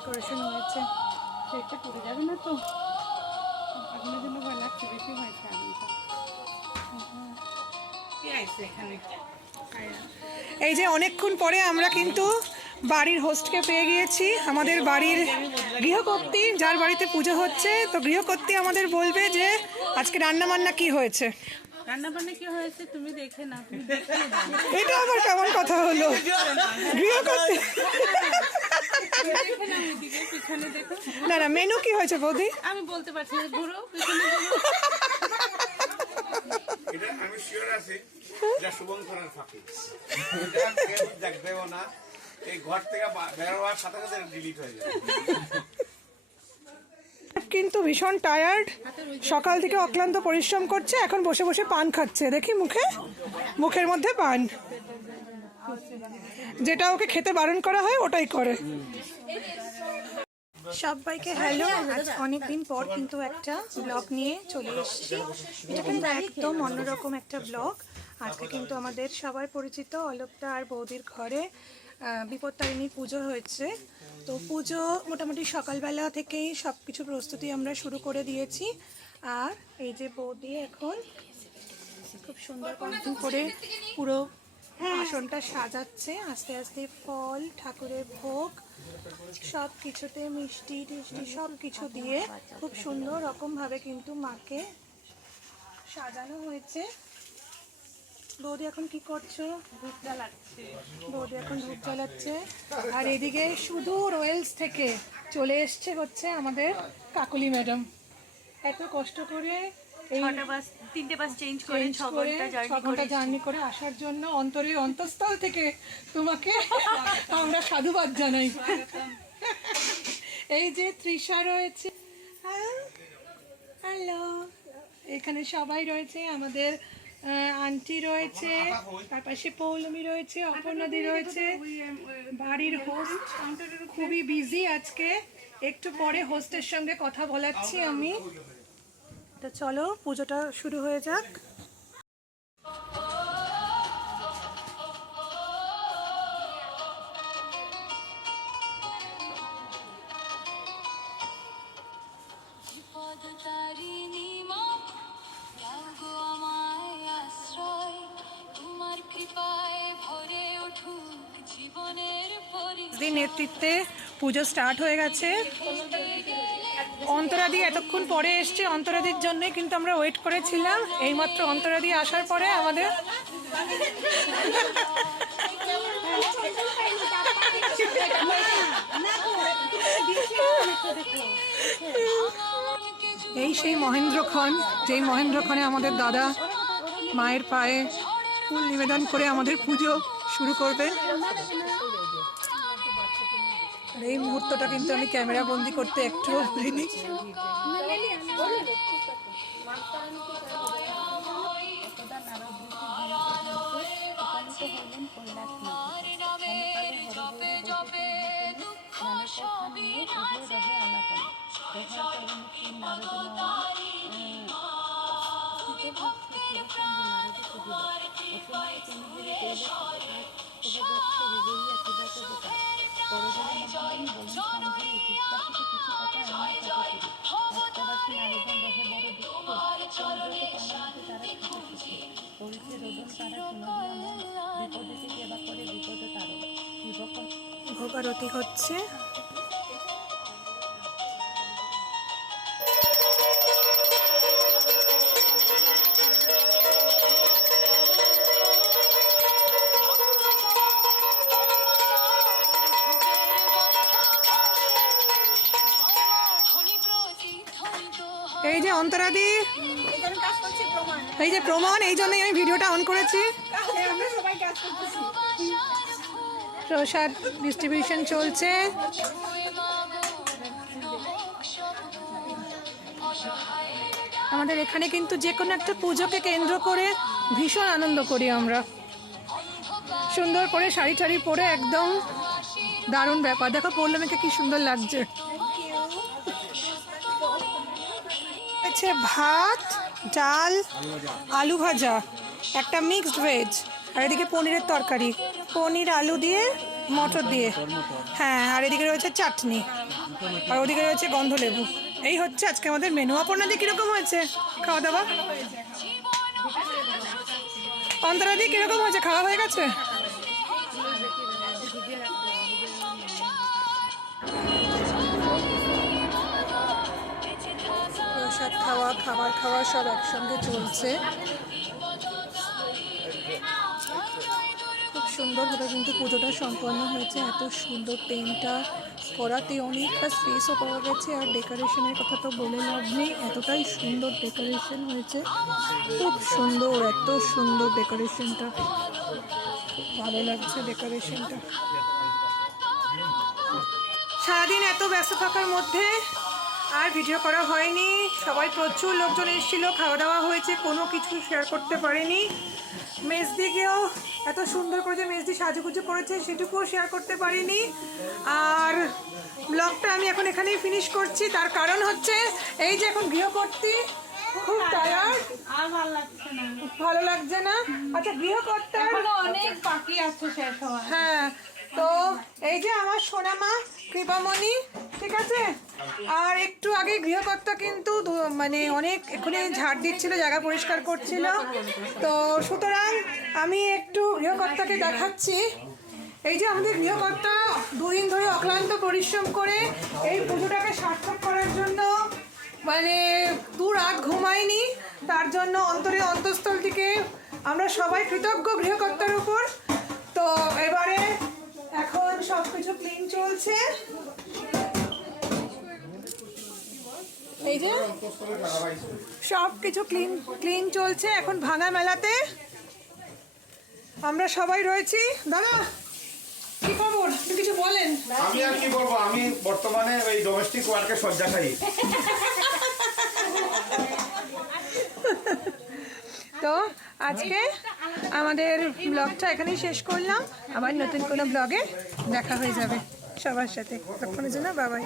Decoration হয়েছে। দেখতে পড়ে যাবে না তো? আগুনের জন্য ভয় লাগছে, বেশি হয়েছে আগুনটা। এই যে অনেকক্ষণ পরে আমরা কিন্তু বাড়ির হোস্টকে পেয়ে গিয়েছি, আমাদের বাড়ির গৃহকর্ত্রী, যার বাড়িতে পুজো হচ্ছে। তো গৃহকর্ত্রী আমাদের বলবে যে আজকে রান্নাবান্না কি হয়েছে। রান্নাবান্না কি হয়েছে তুমি দেখে না, তুমি এটা আবার কেমন কথা হলো? গৃহকর্ত্রী পিছনে দেখো। না না, মেনু কি হয়েছে বৌদি? আমি বলতে পারছি না, ঘুরো পিছনে ঘুরো। এটা আমি শিওর আছি এটা শুভঙ্করের ফাঁকি। দেখবেও না, এই ঘর থেকে বেরোবার সাথে সাথে ডিলিট হয়ে যাবে। কিন্তু ভীষণ টায়ার্ড, সকাল থেকে অক্লান্ত পরিশ্রম করছে, এখন বসে বসে পান খাচ্ছে। দেখি মুখের মধ্যে পান, যেটা ওকে খেতে বারণ করা হয় ওটাই করে। সবাইকে হ্যালো, আজ অনেকদিন পর কিন্তু একটা ব্লগ নিয়ে চলে এসেছি। এটা কিন্তু একদম অন্যরকম একটা ব্লগ। আজকে কিন্তু আমাদের সবাই পরিচিত অলোকদা আর বৌদির ঘরে বিপত্তারিণীর পুজো হয়েছে। তো পুজো মোটামুটি সকালবেলা থেকেই সব কিছু প্রস্তুতি আমরা শুরু করে দিয়েছি। আর এই যে বৌদি এখন খুব সুন্দর করে পুরো আসনটা সাজাচ্ছে, আস্তে আস্তে ফল, ঠাকুরের ভোগ, সব কিছুতে মিষ্টি টিষ্টি সব কিছু দিয়ে খুব সুন্দর রকমভাবে কিন্তু মাকে সাজানো হয়েছে। বৌদি এখন কি করছো? ধূপ জ্বালাচ্ছে। বৌদি এখন ধূপ জ্বালাচ্ছে। আর এদিকে শুধু রয়েলস থেকে চলে এসছে হচ্ছে আমাদের কাকুলি ম্যাডাম। এত কষ্ট করে এই 3টে বাস চেঞ্জ করে 6 ঘন্টা জার্নি করে আসার জন্য অন্তঃস্থল থেকে তোমাকে আমরা সাধুবাদ জানাই। এই যে তৃষা রয়েছে, হ্যালো, এখানে সবাই রয়েছে, আমাদের আন্টি রয়েছে, তার পাশে পৌলমী রয়েছে, অপর্ণাদি রয়েছে। বাড়ির হোস্ট খুবই বিজি আজকে, একটু পরে হোস্টের সঙ্গে কথা বলাচ্ছি আমি। তো চলো পুজোটা শুরু হয়ে যাক। নেতৃত্বে পুজো স্টার্ট হয়ে গেছে। অন্তরাদি এতক্ষণ পরে এসছে, অন্তরাদির জন্য কিন্তু আমরা ওয়েট করেছিলাম। এইমাত্র অন্তরাদি আসার পরে আমাদের এই সেই মহেন্দ্রক্ষণ, যেই মহেন্দ্রক্ষণে আমাদের দাদা মায়ের পায়ে ফুল নিবেদন করে আমাদের পুজো শুরু করবে। এই মুহূর্তটা কিন্তু আমি ক্যামেরা বন্দি করতে একটুও ভুলিনি। ভোগারতি হচ্ছে। এই যে অন্তরাদি, এই যে প্রমাণ, এই জন্যই আমি ভিডিওটা অন করেছি। প্রসাদ ডিস্ট্রিবিউশন চলছে। আমাদের এখানে কিন্তু যে কোনো একটা পুজোকে কেন্দ্র করে ভীষণ আনন্দ করি আমরা। সুন্দর করে শাড়ি টাড়ি পরে একদম দারুণ ব্যাপার। দেখো পৌলমীকে কি সুন্দর লাগছে। ভাত, ডাল, আলু ভাজা, একটা মিক্সড ভেজ, আর এদিকে পনিরের তরকারি। পনির আলু দিয়ে মটর দিয়ে, হ্যাঁ, আর এদিকে রয়েছে চাটনি, আর ওদিকে রয়েছে গন্ধলেবু। এই হচ্ছে আজকে আমাদের মেনু। অপর্ণাদি কীরকম হয়েছে খাওয়া দাওয়া? অন্তরাদি কীরকম হয়েছে, খাওয়া হয়ে গেছে? প্রসাদ খাওয়া, খাবার খাওয়া সব একসঙ্গে চলছে। খুব সুন্দরভাবে কিন্তু পুজোটা সম্পন্ন হয়েছে। এত সুন্দর পেনটা করাতে অনেকটা স্পেসও পাওয়া গেছে, আর ডেকোরেশনের কথা তো বলে লাভ নেই, এতটাই সুন্দর ডেকোরেশন হয়েছে। খুব সুন্দর, এত সুন্দর ডেকোরেশনটা, খুব ভালো লাগছে ডেকোরেশনটা। সারাদিন এত ব্যস্ত থাকার মধ্যে আর ভিডিও করা হয়নি। সবাই প্রচুর লোকজন এসেছিল, খাওয়া দাওয়া হয়েছে, কোনো কিছু শেয়ার করতে পারিনি। মেজদিকেও এত সুন্দর করে যে মেজদি সাজুগুজু করেছে সেটুকুও শেয়ার করতে পারিনি। আর ব্লগটা আমি এখন এখানেই ফিনিশ করছি। তার কারণ হচ্ছে এই যে এখন গৃহকর্ত্রী খুব টায়ার্ড, আর ভালো লাগছে না, ভালো লাগছে না। আচ্ছা, গৃহকর্তা অনেক বাকি আছে শেষ হওয়ার। হ্যাঁ, তো এই যে আমার সোনামা কৃপামণি, ঠিক আছে। আর একটু আগে গৃহকর্তা কিন্তু মানে অনেক এখানে ঝাড় দিচ্ছিল, জায়গা পরিষ্কার করছিল। তো সুতরাং আমি একটু গৃহকর্তাকে দেখাচ্ছি। এই যে আমাদের গৃহকর্তা 2 দিন ধরে অক্লান্ত পরিশ্রম করে এই পুজোটাকে সার্থক করার জন্য মানে 2 রাত ঘুমায়নি। তার জন্য অন্তরে অন্তঃস্থল থেকে আমরা সবাই কৃতজ্ঞ গৃহকর্তার উপর। তো এবারে এখন সব কিছু ক্লিন চলছে। এই যে সব কিছু ক্লিন চলছে এখন ভাঙা মেলাতে আমরা সবাই রয়েছি। দাদা কি খবর, আপনি কিছু বলেন? আমি আর কি বলবো, আমি বর্তমানে ওই ডোমেস্টিক ওয়ার্কের শয্যাশায়ী। তো আজকে আমাদের ব্লগটা এখানেই শেষ করলাম। আবার নতুন কোনো ব্লগে দেখা হয়ে যাবে সবার সাথে। ততক্ষণের জন্য বাই বাই।